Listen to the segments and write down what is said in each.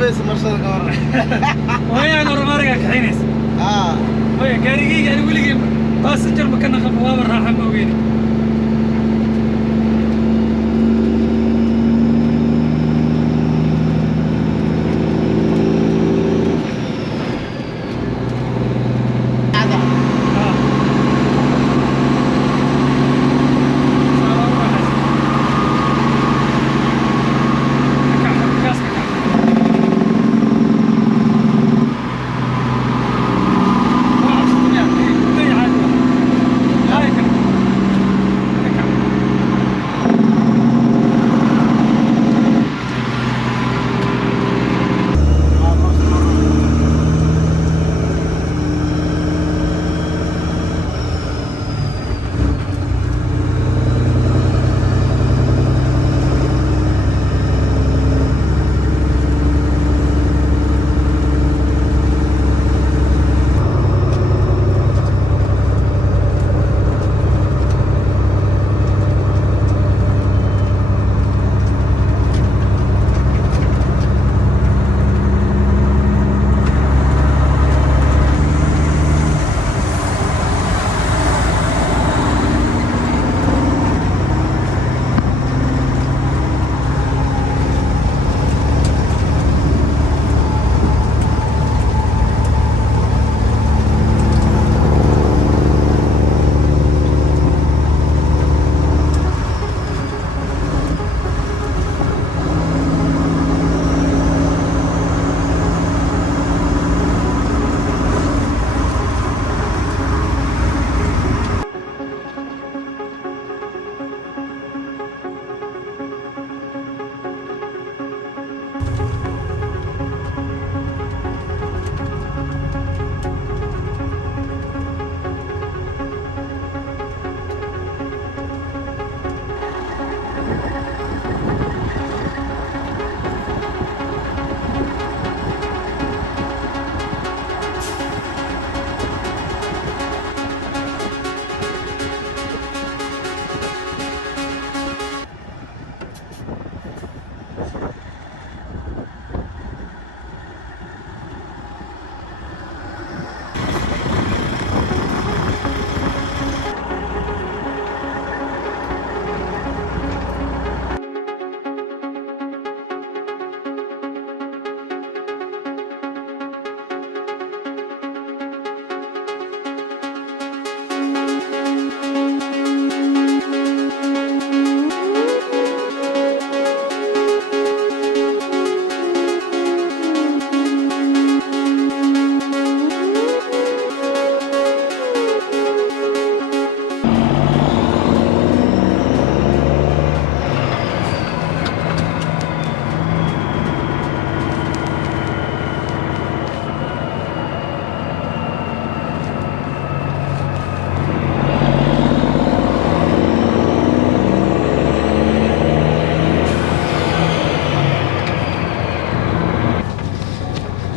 بس مرسل كورة وهي أنا رمارك حينيس وهي قاريجي قاري ولي بس جرب كنا خفوا الراحة مويني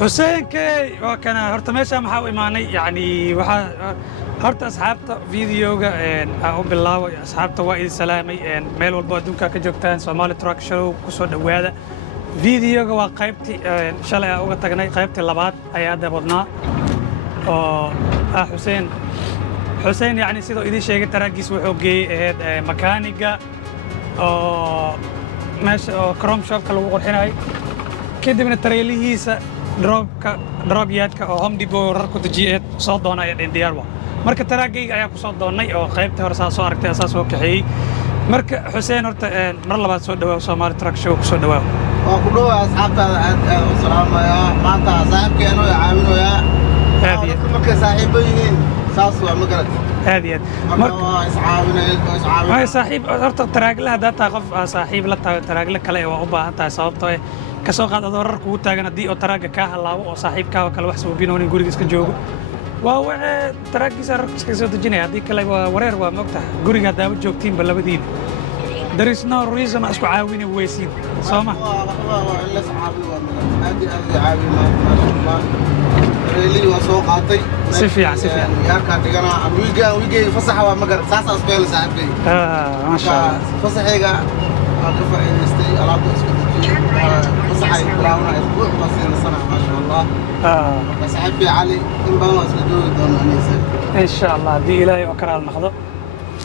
حسين كي وكان هرت ماشي محاو إيماني يعني هرت أصحابته فيديوغا أو بالله أصحابته وائل سلامي ميل والبودوكا كجوكتان سومالي تراك شو كسو دوادا فيديوغا وقايبتي شالي أوغا تغني قايبتي اللبات أيادا بدنا حسين يعني سيدو إيدي شيغي تراكيس وحوغي مكانيكا ماشي كروم شوب كالو قرحيناي كدبنا تريليهيسا drop-yaadka oo Home Depot rarku dajiyeed soo doonay diyaarwa marka taraagayga ayaa ku soo doonay oo qaybta hore soo aragtay asaas oo kaxeeyay marka Xuseen horta mar labaad soo dhawaad Somali Truck Show ku soo dhawaad waa ku dhawaad asxaabtada aad u salaamaya maanta saaxiibkeena oo caawinaya marka saaxiibo yihiin saas waa magarad هذه ما صاحب horta taraaglaha data qof saaxiib la tahay taraagla kale waa u baahan tahay sababtoo ah ka soo qaad adoor ku taagan hadii oo taraaga ka halaabo oo saaxiibkaaga kale wax soo binoonin guriga iska joogo waa waxa taraagiisa iska soo dejinaya hadii kale waa wareer waa moogta guriga daaba joogtiin ba labadiin there is no reason asku caawini weysiin sooma illa saaxiib waa aad caawin ma sha Allah reeli waa soo qaatay سفيع ياركا دغنا ويجي فصحه waa magar saas asbeel saaxiibay ما شاء الله فصحيga ka faa'iideystay alaabta isku وصحي بلاونا أسبوع بسيط سنة ما شاء الله بس حبي علي إن بدنا أسجدوا دون أنيسة إن شاء الله دي إلهي وكرا المخضو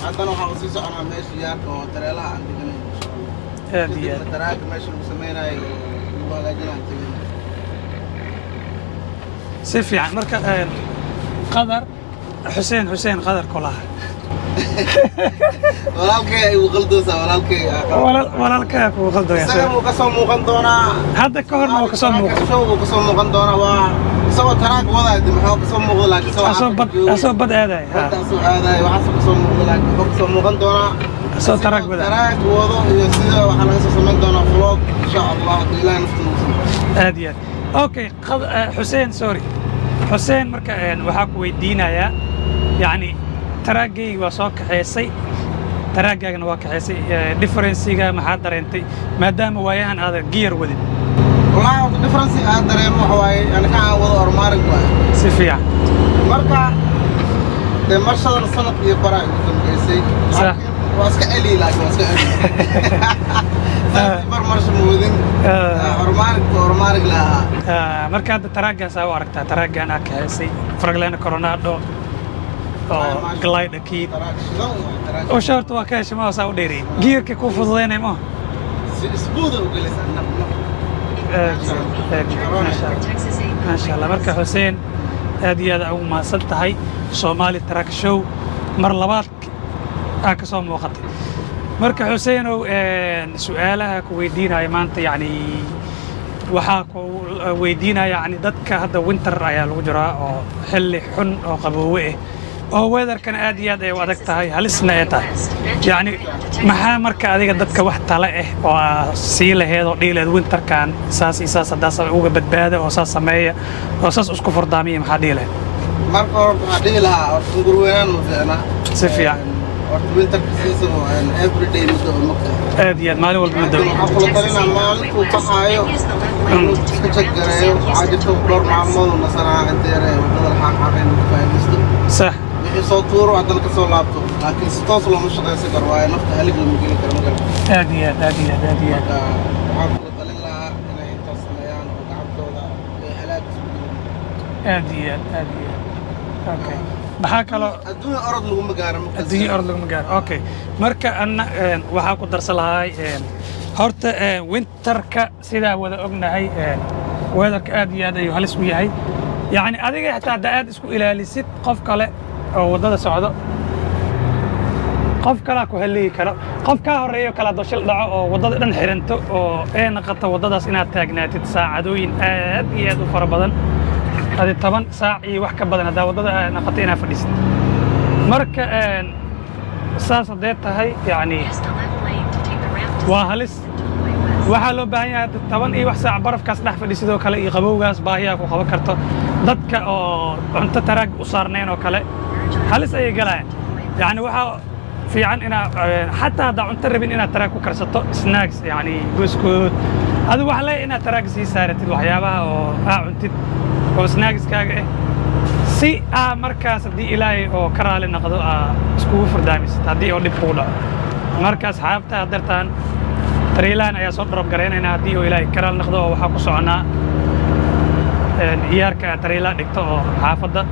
هذا نوع خصيصا أنا ماشي ياك وترى لها عندي جنين إن شاء الله هذه تراك ماشي مسمينا يبغى جنين تجين سيف يعني مركز قدر حسين قدر كلها walaalkay uu qaldosa walaalkay ku qaldo yaa isaga uu ka soo muuqan doonaa hadda ka horna uu ka soo muuqan doonaa waa isagoo taraag wadaad maxaa ka soo muuqda laakiin asoo bad aaday asoo aaday waxa ka soo muuqda laakiin wuxuu ka soo muuqan doonaa asoo taraag wado iyo sida waxa laga soo sameyn doonaa vlog insha Allah ilaahay naftiisa aad iyo okay Xuseen marka waxa ku weydiinayaa yani taraagay waa soo kaxeysay taraagaagana waa kaxeysay difference-ga maxaa dareentay maadaama waayahan aad gear wadin wallahi difference aad dareemo waxa waaye ana ka wado ormaarig waa si fiican marka de marshadan sanad iyo baraa ugu dambeysay waa iska celi laakiin waa iska celi marsha muudin ormaarig lahaa marka hadda taraagaas aa u aragtaa taraagaan aa kaxeysay Fragleena Coronado glide kid oo short waa ka heshay ma saa u dheeray gearka ku fududeynay ma isbuuda u galisay ما شاء الله marka Xuseen aad iyo aad ugu mahadsan tahay Somali Truck Show mar labaad aa ka soo muuqatay marka Xuseen oo su'aalaha ku weydiinaya maanta yani waxa ku weydiinaya yani dadka hadda winter ayaa lagu jiraa oo xilli xun oo qaboowe oo weatherkan aad iyo aad ay u adag tahay halisna ay tahay yani maxaa marka adiga dadka wax tale oo sii laheed oo dhiileed winterkan saas hadaas uga badbaada oo saas sameeya oo saas isku furdaamiya maxaa dhiileed marka hore waxaa dhihi lahaa gurweynaan ma fiicna si fiican winterka season everyday muddo marka aad iyo aad maalin walba muddo waxaa kula talinaa maalintuu baxaayo inuu iska jagareeyo waxaa jirta dhowr maalmood oo nasanaa inteere wadada xaqxaqeen ka faa'iidaysto صح soo tuuro haddana ka soo laabto laakiin si toos looma shaqaysan karo waayo nafta halig lama geli karo magal aad iyo aad waxaan kula talin lahaa inay intaas sameeyaan oo gacantooda ay halaag isku gelin aad iyo aad okay maxaa kaloo adduunya orod laguma gaaro adduunya orod laguma gaaro okay marka anna waxaa ku darsan lahay horta winterka sidaa wada ognahay weatherka aad iyo aad ayuu halis u yahay يعني أديك حتى عاد اسكو إلى لست قف كلا أو وضد سعودة قف كلا كهلي كلا قف كهرية كلا دشل دع أو وضد دن حرنتو أو أنا قط وضد سنة تاجنا تتساعدوين يدو فربضن هذه طبعا ساعة وحكة بدن هذا وضد نقطينا في الليست مركا ساسة ديتها هاي يعني وهلس waxaa loo baahan yahay taban iyo wax saac barafkaas dhex fadhi sidoo kale iyo qabowgaas baahiyaa ku qaban karto dadka oo cunto taraag u saarneen oo kale halis ayay galayaan yani waxaa fiican inaa xataa haddaa cunto rabin inaad taraag ku karsato snacks yani buskut adigu wax le inaad taraag sii saaratid waxyaabaha oo aa cuntid oo snackskaaga si aa markaas haddii ilaahay oo ka raali noqdo aa iskugu furdaamisid haddii oo dhib kugu dhaco marka asxaabta hadeertaan تريلان أي صوت رب قرينا هديه إلى كرال نخذه وحكوا صعنا يارك تريلان دكتور حافظة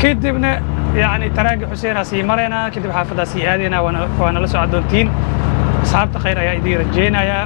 كدبنا يعني تراجع حسين سي مرينا كدب حافظة سي آدينا وأنا لسه عدونتين أصحاب خير يا إدير جينا يا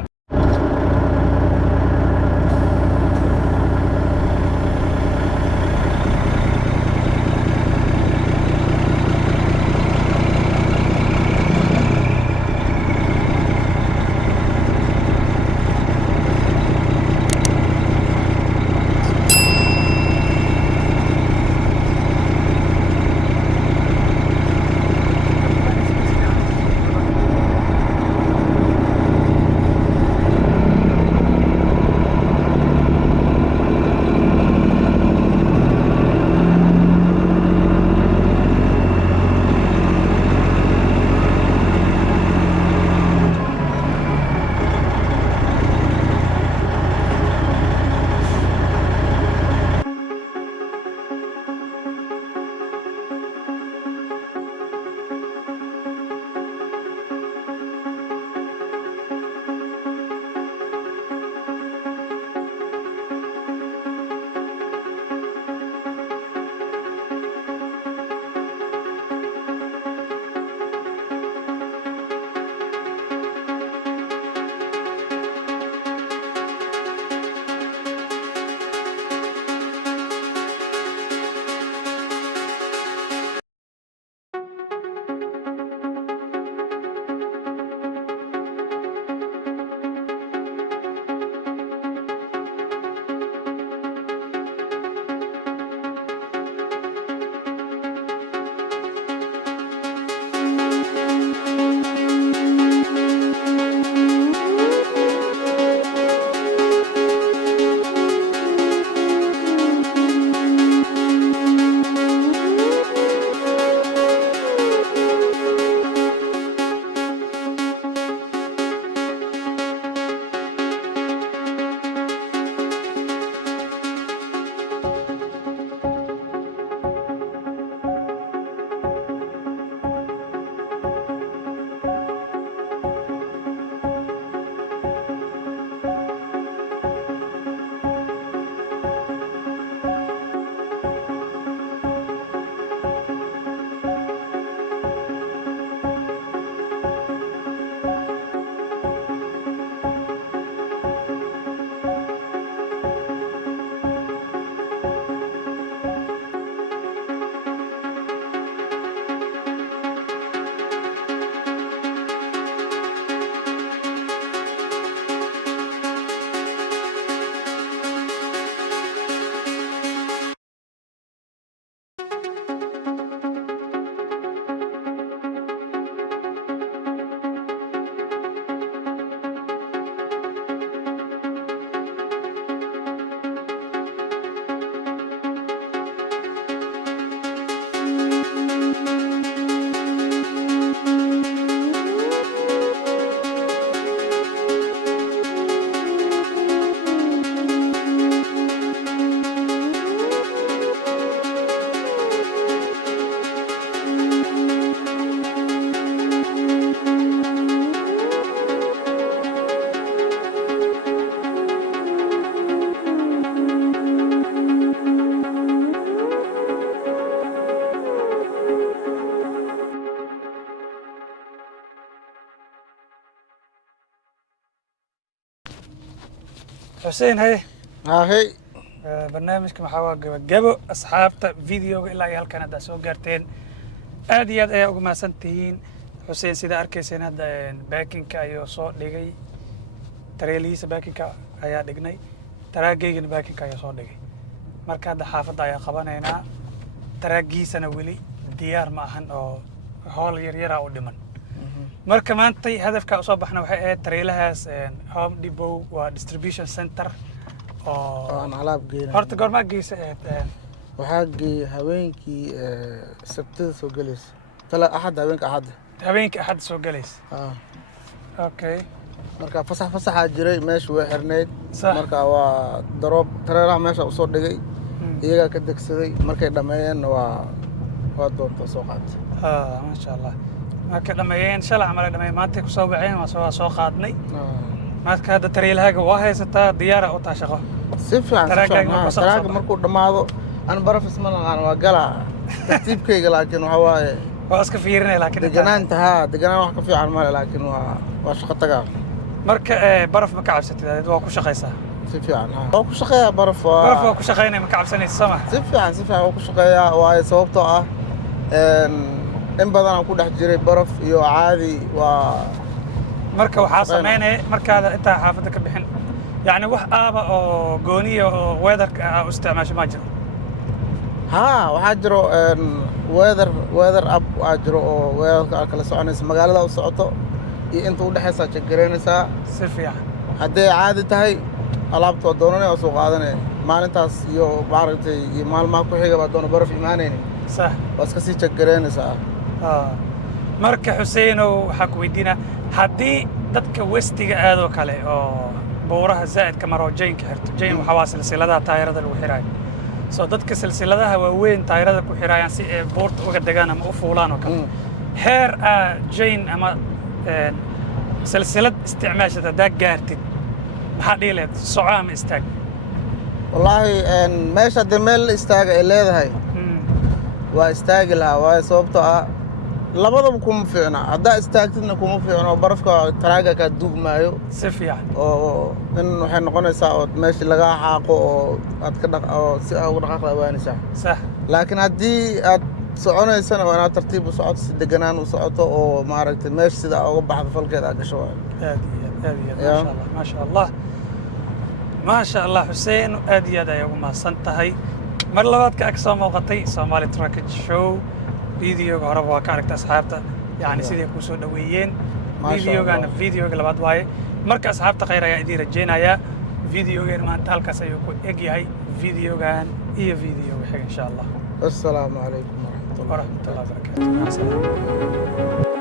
حسين هاي هاهي barnaamijka maxaa waa gabagabo asxaabta videoga ilaa iyo halkan hadda soo gaarteen aad iyo aad ayaa uga mahadsan tihiin xuseen sida arkayseen hadda baakinka ayuu soo dhigay tareelihiisa baakinka ayaa dhignay taraageygana baakinka ayaa soo dhigay marka hadda xaafadda ayaa qabanaynaa taraagiisana weli diyaar ma ahan oo howl yaryaraa u dhiman marka maantay hadafka usoo baxna waxay ahayd tareelahaas Home Depot waa distribution center aan alaab geeyay horta goorma geysay waxaa geeyay habeenkii sabtida soo galaysa tala axad habeenka axad soo galaysa okay marka fasaxa jiray meesha way xirneyd marka waa daroob tareeraha meesha usoo dhigay iyaga ka degsaday markay dhameeyeen waa doonta soo qaatay ma sha Allah markay dhameeyeen shalay amal dhameeyeen maanta ku soo baxeen waa soo qaadnay marka hadda tareelahaaga waa haysataa diyaar u tahay shaqo si fiican taraaga markuu dhamaado aan barafis ma naqaan waa galaa tartiibkayga laakiin waxa waaye waa iska fiirinay laakiin deganaan wax ka fiican ma laakiin waa shaqo tagaa marka baraf ma ka cabsatid waa ku shaqaysaa si fiican waa ku shaqeeyaa baraf waa ku shaqeynay ma ka cabsanaysid sama si fiican waa ku shaqeeyaa waa sababtoo ah in badan aan ku dhex jiray baraf iyo caadi waa marka waxaa sameynay markaada inta xaafadda ka bixin يعني wax aaba oo gooniyo oo weatherka u isticmaasho ma jiro waxaa jiro weather app waa jiro oo weatherka kala soconaysa magaalada u socoto iyo inta u dhaxaysa jagareynaysa si fiican haddii caadi tahay alaabta waa doonanay oo soo qaadanay maalintaas iyo maaragtay iyo maalmaha ku xiga baa doona baraf imaanayni sax waa iska sii jagareynaysaa marka Xuseenow waxaa ku weydiinaa haddii dadka westiga aadoo kale oo buuraha zaa'idka maro jaynka xirto jayn waxa waa silsiladaha taayirada lagu xiraayo soo dadka silsiladaha waaweyn taayirada ku xiraayaan si ay buurta uga degaan ama u fuulaan oo kale heer jayn ama silsilad isticmaashada haddaa gaartid maxaa dhihi lahayd soco ama istaag wallaahi meesha haddii meel istaaga ay leedahay waa istaagi lahaa waayo sababtoo ah labadaba kuma fiicna haddaa istaagtidna kuma fiicno barafka taraaga kaa duugmaayo si fiican oo in waxay noqonaysaa oo meeshii laga xaaqo oo aad ka oo si ugu dhaqaaqda waanaysaa sax laakiin haddii aad soconaysana waa inaad tartiib u socoto si deganaan u socoto oo maaragtay meesha sida uga baxdo falkeeda aad gasho ما شاء الله ما شاء الله حسين aad iyo aad ay ugu mahadsan tahay mar labaad ka soo muuqatay Somali Truck Show videoga hore waa ka aragtay asxaabta yani sidii ku soo dhaweeyeen videoga labaad waaye marka asxaabta khayr ayaa idin rajeynaya videoga maanta halkaas ayuu ku eg yahay videogan iyo videoga xiga insha Allah assalaamu alaykum ورحمة الله وبركاته.